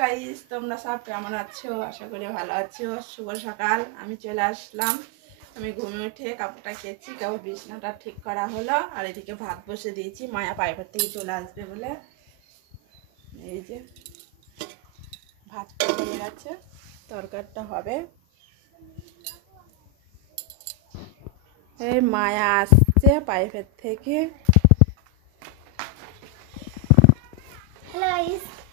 Guys, তোমরা সব কেমন আছো? আশা করি ভালো আছো। শুভ সকাল। আমি চলে আসলাম। আমি ঘুমে উঠে কাপড়টা কেচি, কাপড় বিছনাটা ঠিক করা হলো। আর এদিকে ভাত বসে দিয়েছি, মায়া পাইপের থেকে চলে আসবে বলে। এই যে ভাতটা হয়ে গেছে, তরকারিটা হবে। এই মায়া আসছে পাইপের থেকে।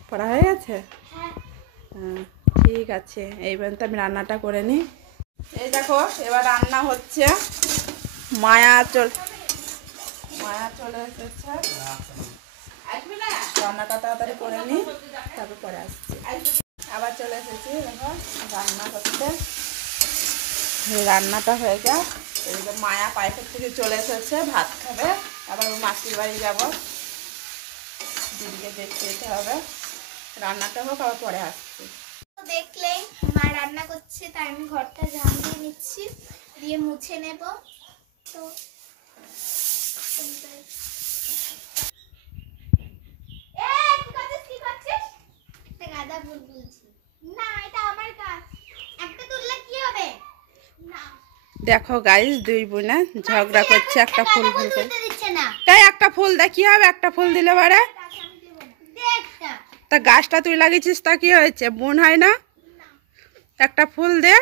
পড়া হয়ে গেছে? হ্যাঁ, ঠিক আছে। এইবার তো আমি রান্নাটা করে নিই। এই দেখো, এবার রান্না হচ্ছে। মায়া চলে এসেছে। রান্নাটা তাড়াতাড়ি করে নিই, তারপর পরে আসছি। আবার চলে এসেছি, দেখো রান্না করতে। রান্নাটা হয়ে যাক। এইদিকে মায়া পাইপের থেকে চলে এসেছে, ভাত খাবে। আবার ওর মাসির বাড়ি যাবো, দিদিকে দেখতে যেতে হবে। রান্নাটা হোক, আবার পরে আসছি। দেখলেই মা রান্না করছে, তাই আমি ঘরটা ঝাড় দিয়ে নিচ্ছি, দিয়ে মুছে নেব। তো গাঁদা ফুল তুলছি না, এটা আমার গাছ। একটা তুললে কি হবে? না দেখো গাইস, দুই বোনে ঝগড়া করছে। একটা ফুল দিচ্ছে না, তাই একটা ফুল দে, কি হবে একটা ফুল দিলে বারে? তা গাছটা তুই লাগিয়েছিস, তা কি হয়েছে? বোন হয় না? একটা ফুল দে,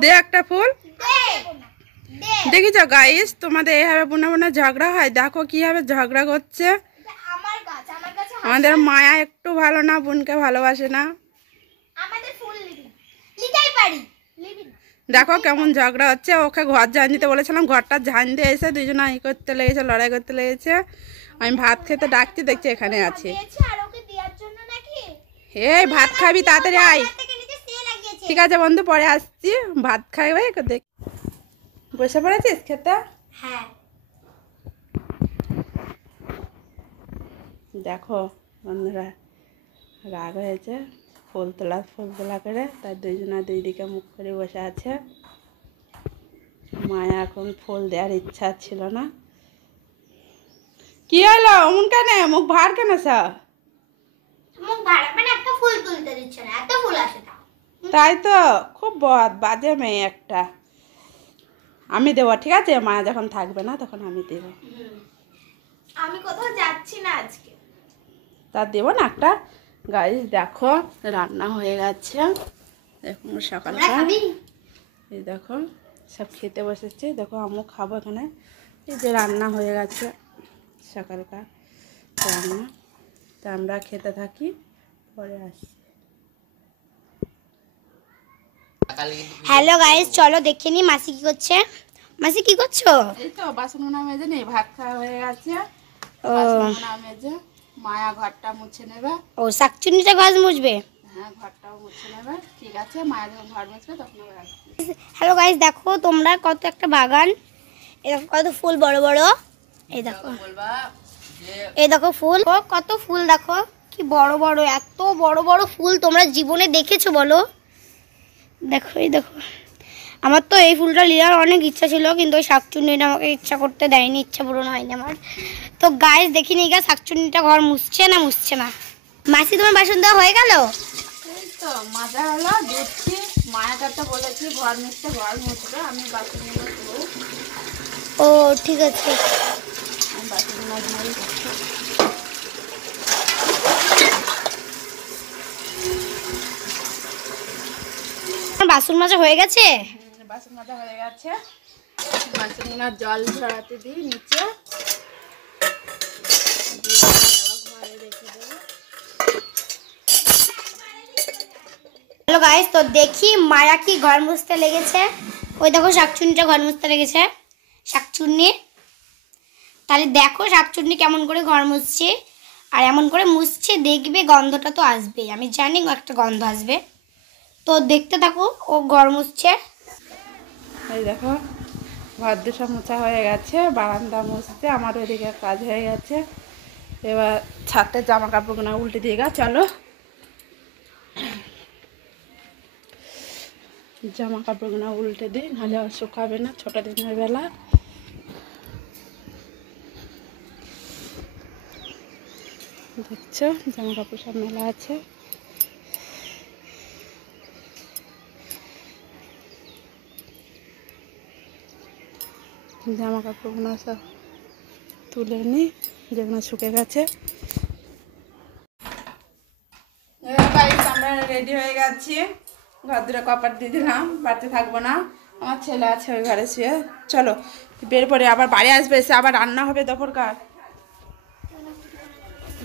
দে একটা ফুল। দেখিছ গাইস, তোমাদের এইভাবে বোনে বোনে ঝগড়া হয়? দেখো কিভাবে ঝগড়া করছে। আমাদের মায়া একটু ভালো না, বোনকে ভালোবাসে না। দেখো কেমন ঝগড়া হচ্ছে। ওকে ঘর ঝাঁন দিতে বলেছিলাম, ঘরটা ঝাঁন দিয়ে এসে দুজনে ই করতে লেগেছে, লড়াই করতে লেগেছে। আমি ভাত খেতে ডাকছি, দেখছি এখানে আছে। এই ভাত খাবি, তাড়াতাড়ি আয়। ঠিক আছে বন্ধু, পরে আসছি। ভাত খাইবে, দেখ বসে পড়েছিস খেতে? হ্যাঁ। দেখো বন্ধুরা, রাগ হয়েছে। ফুল তোলা করে তার দুইজনা দুই দিকে মুখ করে বসে আছে। মায়া এখন ফুল দেওয়ার ইচ্ছা ছিল না। কি হলো অমন কেন, মুখ ভার কেন? মুখ ভাড়া মানে একটা ফুল তুলতে দিচ্ছে না, এত ফুল আসে তা। তাই তো, খুব বাজে মেয়ে একটা। আমি দেবো, ঠিক আছে? মায়া যখন থাকবে না তখন আমি দেবো। আমি কোথাও যাচ্ছি না আজকে, তা দেবো না একটা। গাইস দেখো, রান্না হয়ে গেছে। এখন সকালটা এই দেখো, সব খেতে বসেছে। দেখো আমিও খাবো এখানে। এই যে রান্না হয়ে গেছে, সকালকার রান্না। তা আমরা খেতে থাকি, পরে আসি। হ্যালো গাইস, চলো দেখে নি মাসি কি করছে। মাসি কি করছো? এই তো বাসন মেজে নেই, ভাত খাওয়া হয়ে গেছে। বাসন মেজে মায়া ঘরটা মুছে নেবে। ও শাকচুন্নিটা ঘর মুছবে? হ্যাঁ, ঘরটাও মুছে নেবে। ঠিক আছে, মায়া যখন ঘর মুছবে তখন আবার আসবে। হ্যালো গাইস, দেখো তোমরা কত একটা বাগান, এই কত ফুল বড় বড়। এই দেখো, এই দেখো ফুল, কত ফুল দেখো, কি বড় বড়, এত বড় বড় ফুল তোমরা জীবনে দেখেছো বলো? দেখো এই দেখো, আমার তো এই ফুলটা নেওয়ার অনেক ইচ্ছা ছিল, কিন্তু ওই শাকচুন্নিটা আমাকে ইচ্ছা করতে দেয়নি, ইচ্ছা পূরণ হয়নি আমার। তো গাইস দেখিনি গা, শাকচুন্নিটা ঘর মুছছে না মুছছে না। মাসি তোমার বাসন দেওয়া হয়ে গেল? এই তো মাজা হলো, দেখছি। মায়াকে তো বলেছি ঘর মুছতে, ঘর মুছবে। আমি বাসনগুলো ধুবো। ও ঠিক আছে। আমি বাসনগুলো ধুয়ে করছি। বাসন মাজা হয়ে গেছে? বাসন মাজা হয়ে গেছে। বাসনগুলো জল ঝরাতে দিই নিচে, ঘরে রেখে দেবো। হ্যালো গাইস, তো দেখি মায়া কি ঘর মুছতে লেগেছে। ওই দেখো শাকচুন্নিটা ঘর মুছতে লেগেছে, শাকচুন্নি। তাহলে দেখো শাকচুন্নি কেমন করে ঘর মুছছে, আর এমন করে মুছছে, দেখবে গন্ধটা তো আসবেই, আমি জানি একটা গন্ধ আসবে। তো দেখতে থাকো ও ঘর মুছছে। এই দেখো, ঘর দুটো মোছা হয়ে গেছে, বারান্দা মুছতে আমার ওইদিকে কাজ হয়ে গেছে। এবার ছাদে জামা কাপড়গুলো উল্টে দিয়ে গা, চলো জামা কাপড়গুলো উল্টে দিই, নাহলে আর শুকাবে না ছোটো দিনের বেলা। দেখছো জামা কাপড় সব মেলা আছে। জামা কাপড়গুলো সব তুলে নি, যেগুলো শুকে গেছে। আমরা রেডি হয়ে গেছি, ঘর দুটো কপার দিয়ে দিলাম, বাড়িতে থাকবো না। আমার ছেলে আছে ওই ঘরে শুয়ে। চলো বের পরে আবার বাড়ি আসবে, এসে আবার রান্না হবে দুপুরকার।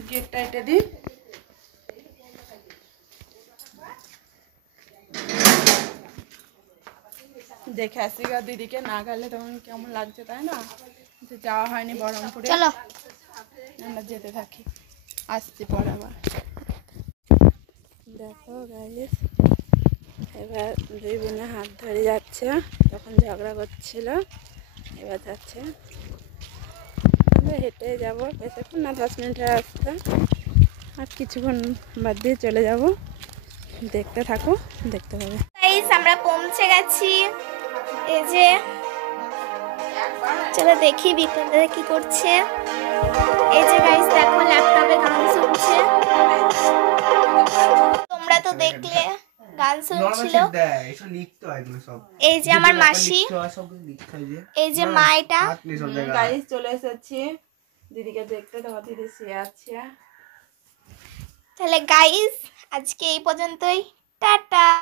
গেটটা এটা দিই। দেখে আসি গা দিদিকে, না গেলে তখন কেমন লাগছে তাই না, যে যাওয়া হয়নি বহরমপুরে। চলো আমরা যেতে থাকি, আসছি পরে আবার। দেখো গাইস, এবার দুই বোনে হাত ধরে যাচ্ছে, তখন ঝগড়া করছিল, এবার যাচ্ছে। আমরা হেঁটে যাবো, বেশিক্ষণ না, 10 মিনিটের রাস্তা, আর কিছুক্ষণ বাদ দিয়ে চলে যাব। দেখতে থাকো, দেখতে পাবে। গাইস আমরা পৌঁছে গেছি, এই যে চলো দেখি বিপিন দাদা কি করছে। এই যে গাইস দেখো ল্যাপটপে গান শুনছে, তোমরা তো দেখলে গান শুনছিল। এই যে আমার মাসি, এই যে মা, এটা গাইস চলে এসেছি দিদিকে দেখতে, তোমার দিদি শুয়ে আছে। তাহলে গাইস আজকে এই পর্যন্তই, টাটা।